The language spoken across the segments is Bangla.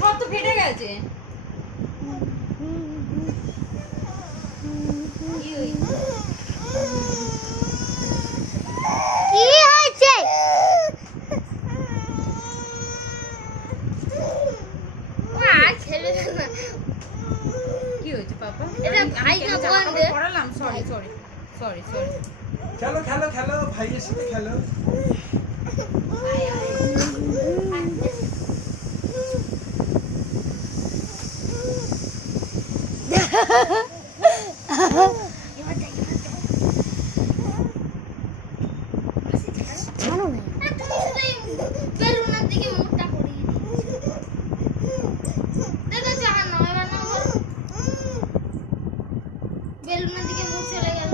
সব তো ফেটে গেছে। কি হয়েছে? কি হয়েছে? কি হয়েছে পাপা? এটা ভাইকে বল দে। পড়ালাম, সরি সরি সরি সরি। খেলো খেলো খেলো, ভাইয়ের সাথে খেলো। ছাড়ো না। বেলুনের দিকে মুখটা করিয়ে দেখো জান না এবার না বেলুনের দিকে মুখ চলে গেল।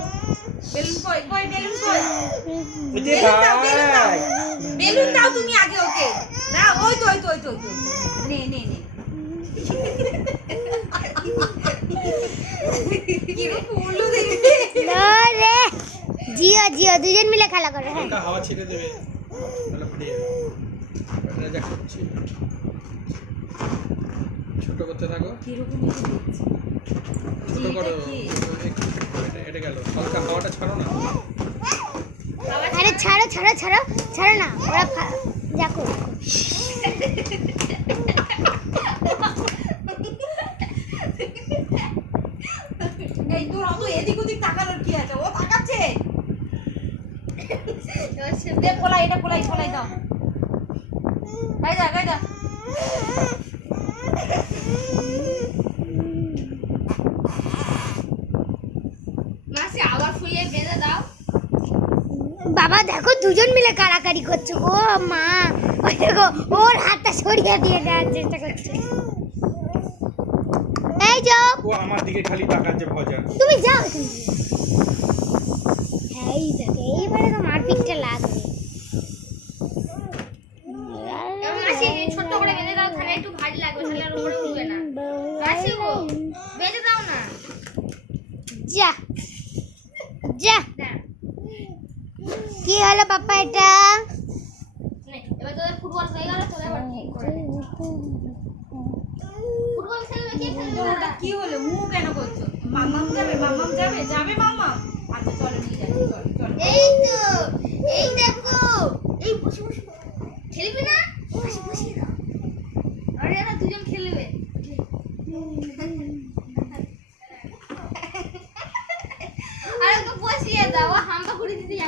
বেলুন কই? কই বেলুন কই? এতে বেলুন দাও, বেলুন দাও। ভাই বেলুন দাও তুমি আগে ওকে। না ওই তো ওই তো ওই তো ওই তো। নে নে নে। কি রে ফুলু দিবি? রে জিও জিও দুজন মিলে খেলা করে। হ্যাঁ হালকা হাওয়া ছেড়ে দেবে, তাহলে ফাটিয়ে যাবে। এটা যা করছি, ছোট করতে থাকো, কি রকম দেখছি? ছোট করো। এটা গেল, হালকা হাওয়াটা ছাড়ো না। আরে ছাড়ো ছাড়ো ছাড়ো ছাড়ো না ওরা দেখো। এই তোর অত এদিক ওদিক তাকানোর কি আছে? ও তাকাচ্ছে। দে পোলাই, এটা পোলাই পোলাই দাও। গাইদা গাইদা। মাসি আবার ফুলিয়ে বেঁধে দাও। বাবা দেখো দুজন মিলে কাড়াকাড়ি করছে। ও মা ওই দেখো ওর হাতটা সরিয়ে দিয়ে দেওয়ার চেষ্টা করছে। এই যাও, ও আমার দিকে খালি তাকাচ্ছে ভজা। তুমি যাও এখান থেকে। হ্যাঁ এই দেখো এইবারে তো মারপিটটা লাগবে। মাসি ছোট করে বেঁধে দাও, তাহলে একটু ভারী লাগবে, তাহলে আর উপরে উঠবে না। মাসি গো বেঁধে দাও না। যা যা কি হলো পাপা এটা?